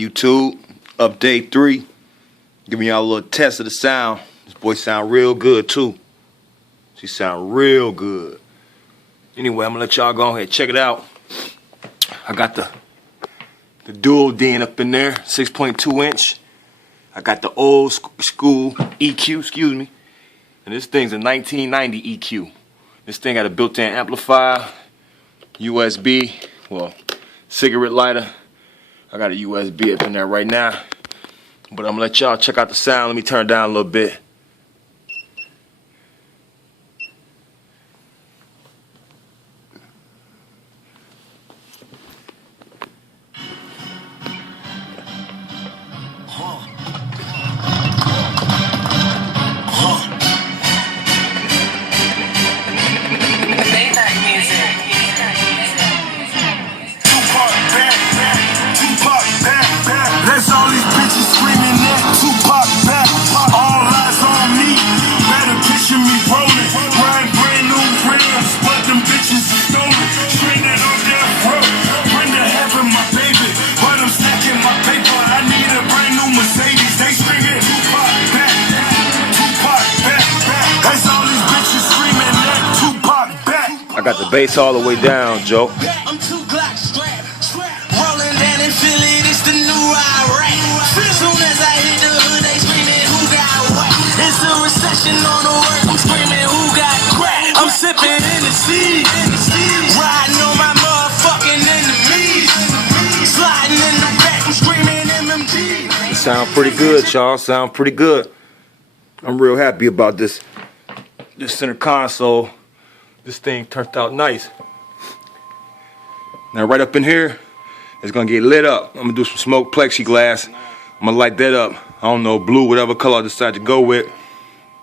YouTube, update 3. Giving y'all a little test of the sound. This boy sound real good too. She sound real good. Anyway, I'm gonna let y'all go ahead check it out. I got the dual DIN up in there, 6.2 inch. I got the old school EQ, excuse me. And this thing's a 1990 EQ. This thing got a built-in amplifier, USB, well, cigarette lighter. I got a USB up in there right now. But I'm gonna let y'all check out the sound. Let me turn it down a little bit. I got the bass all the way down, Joe. I'm too Glock strapped, rolling down and feel it, it's the new Iraq. Soon as I hit the hood, they screaming, who got what? It's a recession on the work, I'm screaming, who got crack? I'm sipping in the sea, riding on my motherfucking enemies, sliding in the back, I'm screaming MMG. Sound pretty good, y'all. Sound pretty good. I'm real happy about this center console. This thing turned out nice. Now right up in here, it's gonna get lit up. I'm gonna do some smoke plexiglass. I'm gonna light that up. I don't know, blue, whatever color I decide to go with.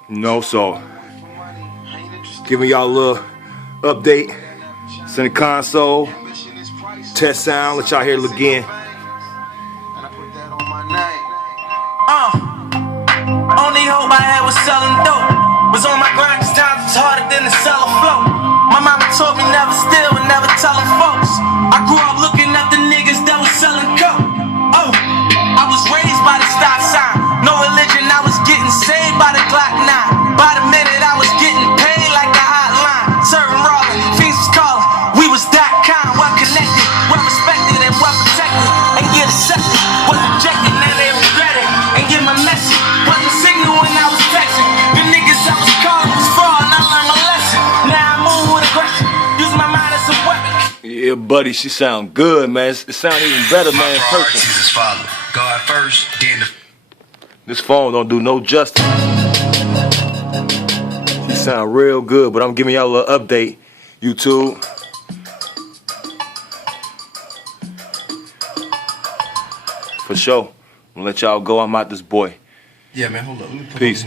You know, so giving y'all a little update. Center console, test sound. Let y'all hear it again. Only hope I had was selling dope. Was on my grind 'cause times was harder than the cellar flow. My mama told me never steal and never tellin' folks. I grew up looking at the niggas that was selling coke. Oh, I was raised by the stop sign. No religion, I was getting saved by the Glock 9. By the minute I was getting paid like the hotline. Certain rolling, fiends was calling. We was that kind, well connected, well respected and well protected. And get accepted, was rejected, now they regret it. And get my message, wasn't signal when I was texting. The niggas I was calling was fraud and I learned my lesson. Now I move with aggression, use my mind as a weapon. Yeah, buddy, she sound good, man. It sound even better, man, in person. His father. God first, then the... This phone don't do no justice. She sound real good, but I'm giving y'all a little update, YouTube. For sure. I'm gonna let y'all go. I'm out this boy. Yeah, man, hold up. Let me put Peace.